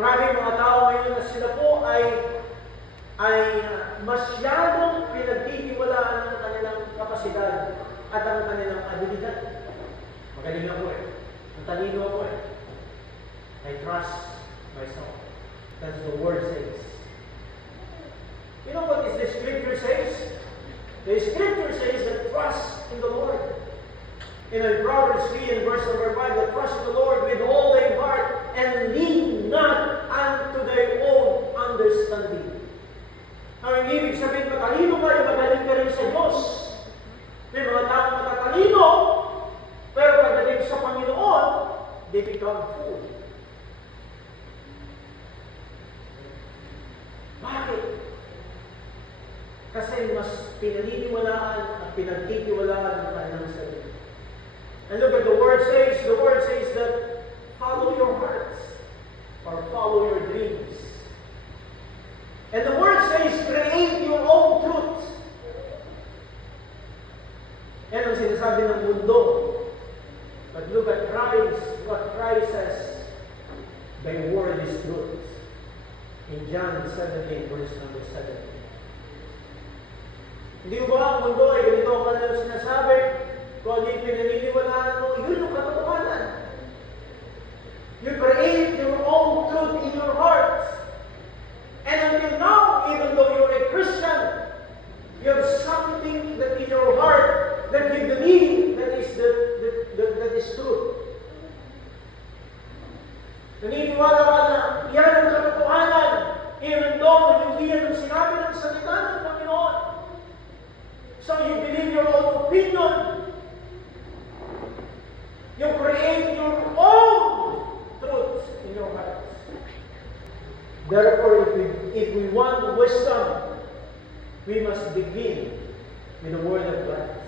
Maraming mga tao ngayon na sila po ay masyadong pinagtitiwalaan ng kanilang kapasidad at ang kanilang abilidad. Magaling ako eh. Ang talino ako eh. I trust myself. That's the word says. You know what is the scripture says? The scripture says that trust in the Lord. In Proverbs 3 and verse number 5, that trust in the Lord with all thy heart and lean not unto thy own understanding. Ang ibig sabihin, matalino ka, magaling ka rin sa Diyos. May mga taong matatalino, pero pagdating sa Panginoon, they become fool. Bakit? Kasi mas pinaniniwalaan at pinagtitiwalaan ang kanilang sarili. And look at the word says that follow your hearts or follow your dreams. And the word says create your own truth. Yan ang sinasabi ng mundo. But look at Christ, what Christ says, thy word is truth. In John 17, verse number 17. Hindi ba ang mundo ay ganito ang kanilang sinasabi? Kung ano yung pinaniniwalaan mo, yun yung katotohanan. You create your own truth in your heart. And until now, even though you're a Christian, you have something that in your heart that you believe that is truth. Naniniwala ka na yan ang katotohanan, even though hindi yan ang sinabi ng salita ng Panginoon. So you believe your own opinion. You create your own truth in your heart. Therefore, if we want wisdom, we must begin with the Word of God.